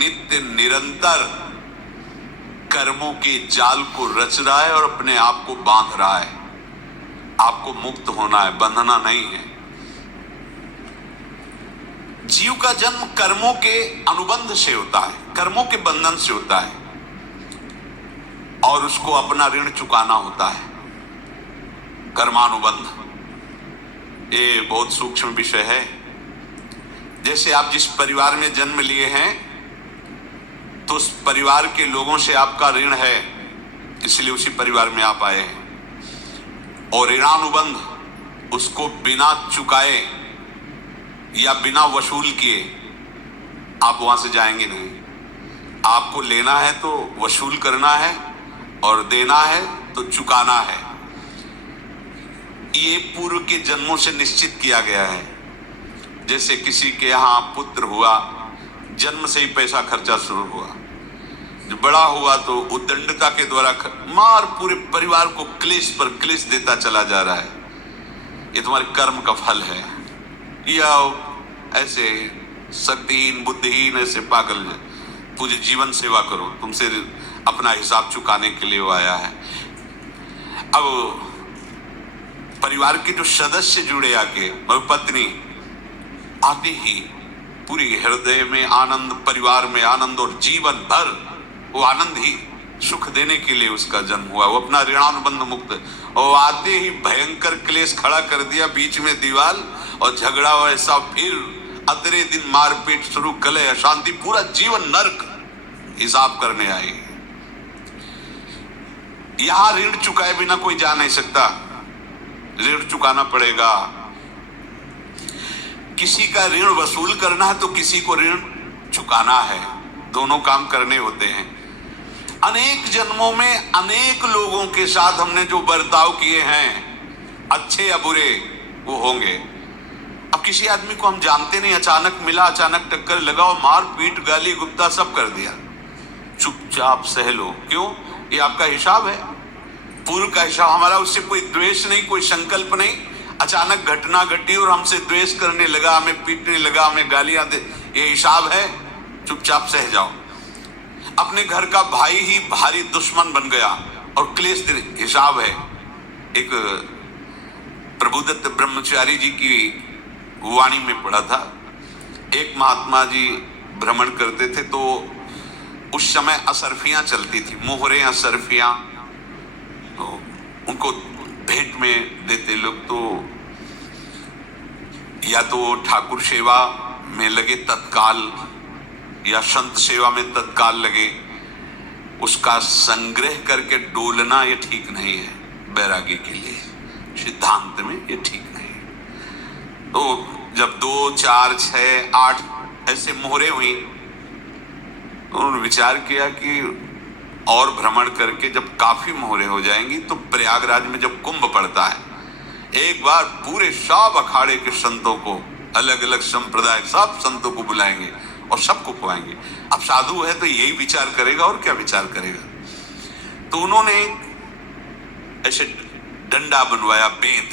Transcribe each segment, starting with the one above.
नित्य निरंतर कर्मों के जाल को रच रहा है और अपने आप को बांध रहा है। आपको मुक्त होना है, बंधना नहीं है। जीव का जन्म कर्मों के अनुबंध से होता है, कर्मों के बंधन से होता है, और उसको अपना ऋण चुकाना होता है। कर्मानुबंध ये बहुत सूक्ष्म विषय है। जैसे आप जिस परिवार में जन्म लिए हैं तो उस परिवार के लोगों से आपका ऋण है, इसलिए उसी परिवार में आप आए हैं। और ऋणानुबंध उसको बिना चुकाए या बिना वसूल किए आप वहां से जाएंगे नहीं। आपको लेना है तो वसूल करना है और देना है तो चुकाना है। ये पूर्व के जन्मों से निश्चित किया गया है। जैसे किसी के यहाँ पुत्र हुआ, जन्म से ही पैसा खर्चा शुरू हुआ, जो बड़ा हुआ तो उद्दंडता के द्वारा मार पूरे परिवार को क्लेश पर क्लेश देता चला जा रहा है। ये तुम्हारे कर्म का फल है। या ऐसे शक्तिहीन बुद्धिहीन ऐसे पागल पूरे जीवन सेवा करो, तुमसे अपना हिसाब चुकाने के लिए वो आया है। अब परिवार के जो सदस्य जुड़े आके, पत्नी आते ही पूरी हृदय में आनंद, परिवार में आनंद, और जीवन भर वो आनंद ही सुख देने के लिए उसका जन्म हुआ। वो अपना ऋणानुबंध मुक्त, और आते ही भयंकर क्लेश खड़ा कर दिया, बीच में दीवार और झगड़ा वैसा, फिर अतरे दिन मारपीट शुरू, कलह अशांति, पूरा जीवन नरक हिसाब करने आए। यहां ऋण चुकाए बिना कोई जा नहीं सकता, ऋण चुकाना पड़ेगा। किसी का ऋण वसूल करना है तो किसी को ऋण चुकाना है, दोनों काम करने होते हैं। अनेक जन्मों में अनेक लोगों के साथ हमने जो बर्ताव किए हैं, अच्छे या बुरे, वो होंगे। अब किसी आदमी को हम जानते नहीं, अचानक मिला, अचानक टक्कर लगाओ, मार पीट गाली गुप्ता सब कर दिया, चुपचाप सह लो। क्यों? ये आपका हिसाब है, पूर्व का हिसाब। हमारा उससे कोई द्वेष नहीं, कोई संकल्प नहीं। अचानक घटना घटी और हमसे द्वेष करने लगा, हमें पीटने लगा, हमें गालियां दे, ये हिसाब है, चुपचाप सह जाओ। अपने घर का भाई ही भारी दुश्मन बन गया और क्लेश हिसाब है। एक प्रभुदत्त ब्रह्मचारी जी की वाणी में पढ़ा था, एक महात्मा जी भ्रमण करते थे तो उस समय असरफियां चलती थी, मोहरे असरफियां, तो उनको भेंट में देते लोग। तो या तो ठाकुर सेवा में लगे तत्काल, या संत सेवा में तत्काल लगे, उसका संग्रह करके डोलना ये ठीक नहीं है बैरागी के लिए, सिद्धांत में ये ठीक नहीं। तो जब 2, 4, 6, 8 ऐसे मोहरे हुई तो उन्होंने विचार किया कि और भ्रमण करके जब काफी मोहरे हो जाएंगी तो प्रयागराज में जब कुंभ पड़ता है, एक बार पूरे सब अखाड़े के संतों को, अलग अलग संप्रदाय सब संतों को बुलाएंगे और सबको खुआएंगे। अब साधु है तो यही विचार करेगा, और क्या विचार करेगा। तो उन्होंने ऐसे डंडा बनवाया, बेंत,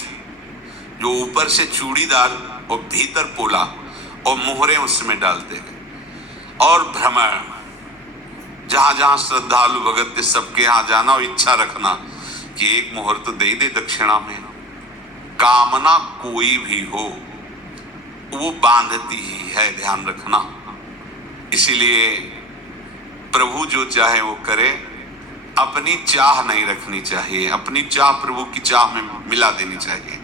जो ऊपर से चूड़ीदार और भीतर पोला, और मोहरे उसमें डालते गए। और भ्रमण, जहां जहां श्रद्धालु भगत सबके यहां जाना और इच्छा रखना कि एक मोहर तो दे दे दक्षिणा में। कामना कोई भी हो वो बांधती ही है, ध्यान रखना। इसीलिए प्रभु जो चाहे वो करे, अपनी चाह नहीं रखनी चाहिए, अपनी चाह प्रभु की चाह में मिला देनी चाहिए।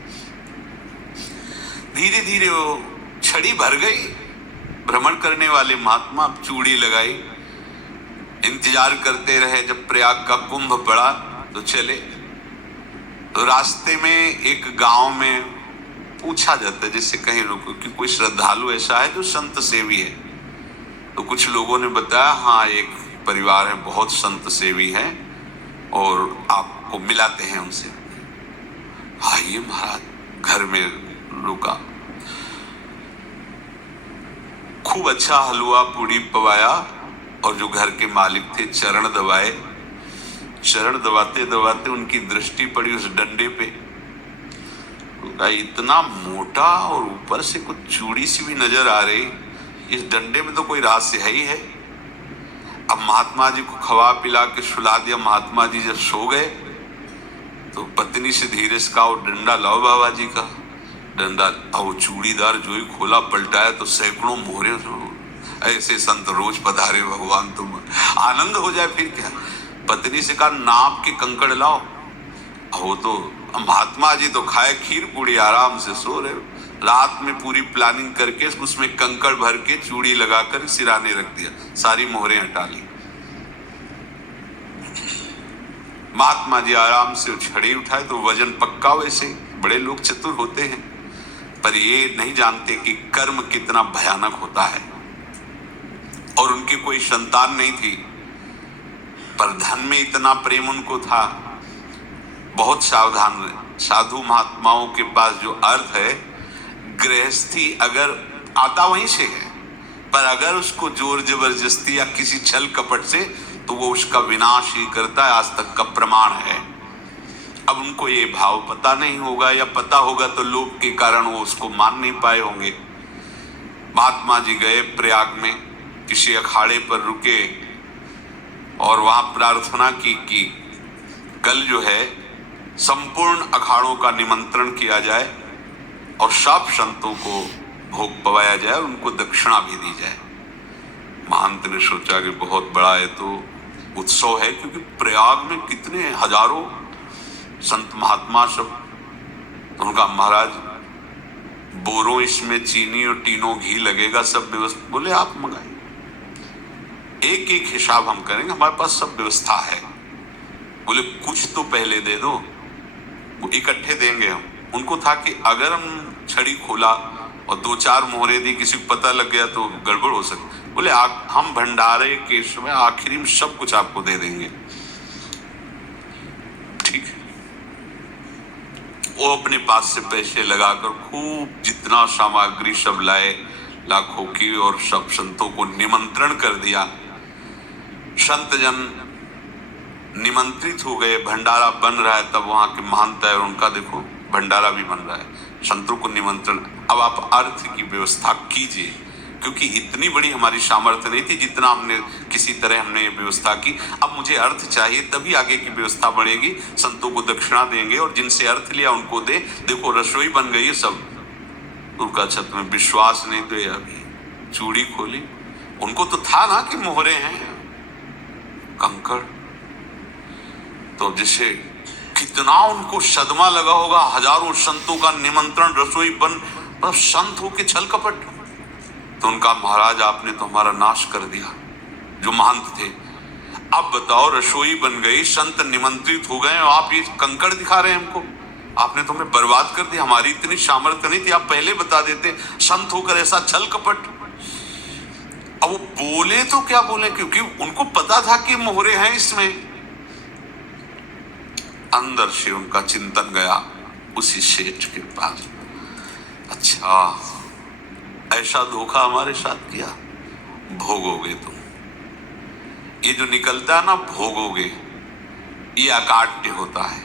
धीरे धीरे वो छड़ी भर गई। भ्रमण करने वाले महात्मा चूड़ी लगाई, इंतजार करते रहे। जब प्रयाग का कुंभ पड़ा तो चले। तो रास्ते में एक गांव में पूछा जाता है, जिससे कहीं रुको कि कोई श्रद्धालु ऐसा है जो संत सेवी है। तो कुछ लोगों ने बताया, हाँ एक परिवार है, बहुत संत सेवी है और आपको मिलाते हैं उनसे। आइए महाराज, घर में रुका, खूब अच्छा हलवा पूड़ी पवाया, और जो घर के मालिक थे चरण दबाए। चरण दबाते दबाते उनकी दृष्टि पड़ी उस डंडे पे, इतना मोटा और ऊपर से कुछ चूड़ी सी भी नजर आ रही, इस डंडे में तो कोई रहस्य है ही है। अब महात्मा जी को खवा पिला के सुला दिया। महात्मा जी जब सो गए तो पत्नी से धीरे से कहा, वो डंडा लाओ बाबा जी का। डंडा, अब वो चूड़ीदार जो ही खोला पलटाया तो सैकड़ों मोहरे। ऐसे संत रोज पधारे भगवान, तुम आनंद हो जाए फिर क्या। पत्नी से कहा, नाप के कंकड़ लाओ। वो तो महात्मा जी तो खाए खीर पूड़ी, आराम से सो रहे। रात में पूरी प्लानिंग करके उसमें कंकड़ भर के चूड़ी लगाकर सिराने रख दिया, सारी मोहरें हटा ली। महात्मा जी आराम से छड़ी उठाए तो वजन पक्का। वैसे बड़े लोग चतुर होते हैं, पर ये नहीं जानते कि कर्म कितना भयानक होता है। और उनकी कोई संतान नहीं थी, पर धन में इतना प्रेम उनको था। बहुत सावधान रहे। साधु महात्माओं के पास जो अर्थ है, गृहस्थी अगर आता वहीं से है, पर अगर उसको जोर जबरदस्ती या किसी छल कपट से, तो वो उसका विनाश ही करता है। आज तक का प्रमाण है। अब उनको ये भाव पता नहीं होगा, या पता होगा तो लोभ के कारण वो उसको मान नहीं पाए होंगे। महात्मा जी गए प्रयाग में, किसी अखाड़े पर रुके और वहां प्रार्थना की कि कल जो है संपूर्ण अखाड़ों का निमंत्रण किया जाए और सब संतों को भोग पवाया जाए और उनको दक्षिणा भी दी जाए। महंत ने सोचा कि बहुत बड़ा है तो उत्सव है, क्योंकि प्रयाग में कितने हजारों संत महात्मा सब। उनका महाराज, बोरों इसमें चीनी और तीनों घी लगेगा, सब व्यवस्था। बोले आप मंगाए, एक एक हिसाब हम करेंगे, हमारे पास सब व्यवस्था है। बोले कुछ तो पहले दे दो, वो इकट्ठे देंगे हम। उनको था कि अगर हम छड़ी खोला और दो चार मोहरे दी, किसी को पता लग गया तो गड़बड़ हो सकती। बोले हम भंडारे के समय आखिरी में सब कुछ आपको दे देंगे। ठीक है। वो अपने पास से पैसे लगाकर खूब जितना सामग्री सब लाए, लाखों की, और सब संतों को निमंत्रण कर दिया। संत जन निमंत्रित हो गए, भंडारा बन रहा है। तब वहां के महंत है और उनका देखो भंडारा भी बन रहा है, संतों को निमंत्रण। अब आप अर्थ की व्यवस्था कीजिए, क्योंकि इतनी बड़ी हमारी सामर्थ्य नहीं थी जितना हमने किसी तरह हमने व्यवस्था की। अब मुझे अर्थ चाहिए, तभी आगे की व्यवस्था बढ़ेगी। संतों को दक्षिणा देंगे और जिनसे अर्थ लिया उनको दे। देखो रसोई बन गई है सब। उनका छत में विश्वास नहीं तो अभी चूड़ी खोली। उनको तो था ना कि मोहरे हैं, कंकड़। तो जैसे कितना उनको सदमा लगा होगा। हजारों संतों का निमंत्रण, रसोई बन, मतलब संत हो के छल कपट। तो उनका महाराज आपने तो हमारा नाश कर दिया, जो महंत थे। अब बताओ रसोई बन गई, संत निमंत्रित हो गए, आप ये कंकड़ दिखा रहे हैं हमको। आपने तो हमें बर्बाद कर दिया। हमारी इतनी सामर्थ्य नहीं थी, आप पहले बता देते। संत होकर ऐसा छल कपट। अब वो बोले तो क्या बोले, क्योंकि उनको पता था कि मोहरे हैं इसमें। अंदर से उनका चिंतन गया उसी सेठ के पास, अच्छा ऐसा धोखा हमारे साथ किया, भोगोगे तुम। ये जो निकलता है ना भोगोगे, ये अकाट्य होता है।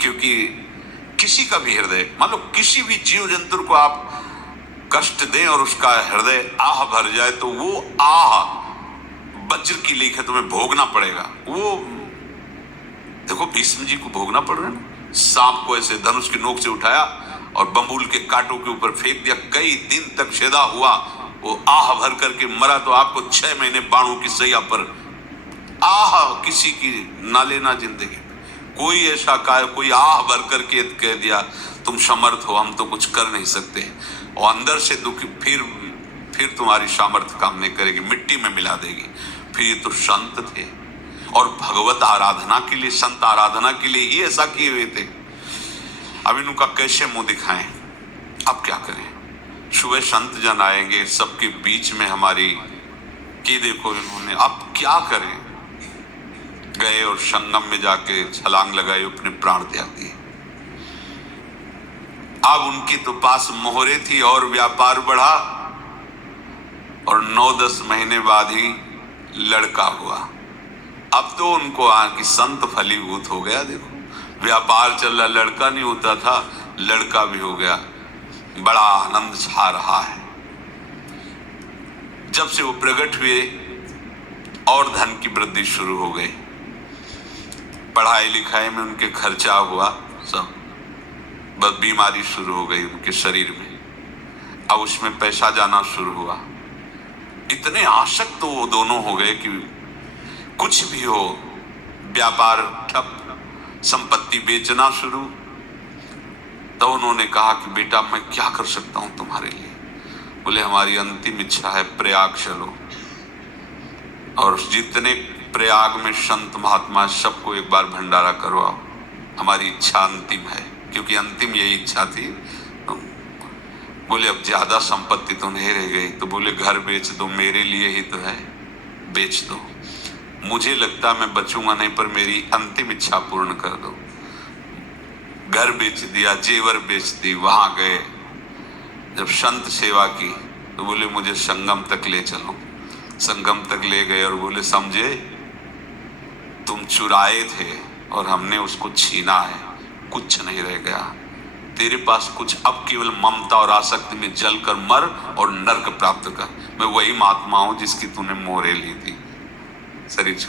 क्योंकि किसी का भी हृदय, मान लो किसी भी जीव जंतु को आप कष्ट दें और उसका हृदय आह भर जाए, तो वो आह वज्र की लेख तुम्हें भोगना पड़ेगा। वो देखो भीष्म जी को भोगना पड़ रहा है ना। सांप को ऐसे धनुष की नोक से उठाया और बंबूल के कांटों के ऊपर फेंक दिया, कई दिन तक छेदा हुआ, वो आह भर करके मरा। तो आपको 6 महीने बाणों की सैया पर आह किसी की ना लेना जिंदगी। कोई ऐसा कोई आह भर करके कह दिया तुम समर्थ हो, हम तो कुछ कर नहीं सकते, और अंदर से दुखी, फिर तुम्हारी सामर्थ्य काम नहीं करेगी, मिट्टी में मिला देगी। फिर ये तो संत थे और भगवत आराधना के लिए, संत आराधना के लिए ही ऐसा किए हुए थे। अब इनका कैसे मुंह दिखाएं, अब क्या करें। सुबह संत जन आएंगे, सबके बीच में हमारी कि देखो इन्होंने, अब क्या करें। गए और संगम में जाके छलांग लगाई, अपने प्राण त्याग दिए। अब उनके तो पास मोहरे थी और व्यापार बढ़ा, और 9-10 महीने बाद ही लड़का हुआ। अब तो उनको आके संत फलीभूत हो गया। देखो व्यापार चल रहा, लड़का नहीं होता था, लड़का भी हो गया। बड़ा आनंद छा रहा है। जब से वो प्रकट हुए और धन की वृद्धि शुरू हो गई। पढ़ाई लिखाई में उनके खर्चा हुआ सब, बस बीमारी शुरू हो गई उनके शरीर में। अब उसमें पैसा जाना शुरू हुआ। इतने आसक्त तो वो दोनों हो गए कि कुछ भी हो, व्यापार ठप, संपत्ति बेचना शुरू। तो उन्होंने कहा कि बेटा मैं क्या कर सकता हूं तुम्हारे लिए? बोले हमारी अंतिम इच्छा है प्रयाग चलो, और जितने प्रयाग में संत महात्मा सबको एक बार भंडारा करवाओ। हमारी इच्छा अंतिम है, क्योंकि अंतिम यही इच्छा थी। बोले अब ज्यादा संपत्ति तो नहीं रह गई। तो बोले घर बेच दो, मेरे लिए ही तो है, बेच दो। मुझे लगता मैं बचूंगा नहीं, पर मेरी अंतिम इच्छा पूर्ण कर दो। घर बेच दिया, जेवर बेच दी। वहां गए, जब संत सेवा की तो बोले मुझे संगम तक ले चलो। संगम तक ले गए और बोले समझे तुम चुराए थे और हमने उसको छीना है, कुछ नहीं रह गया तेरे पास कुछ, अब केवल ममता और आसक्ति में जलकर मर और नर्क प्राप्त कर। मैं वही महात्मा हूं जिसकी तूने मोहरे ली थी। शरीर छोड़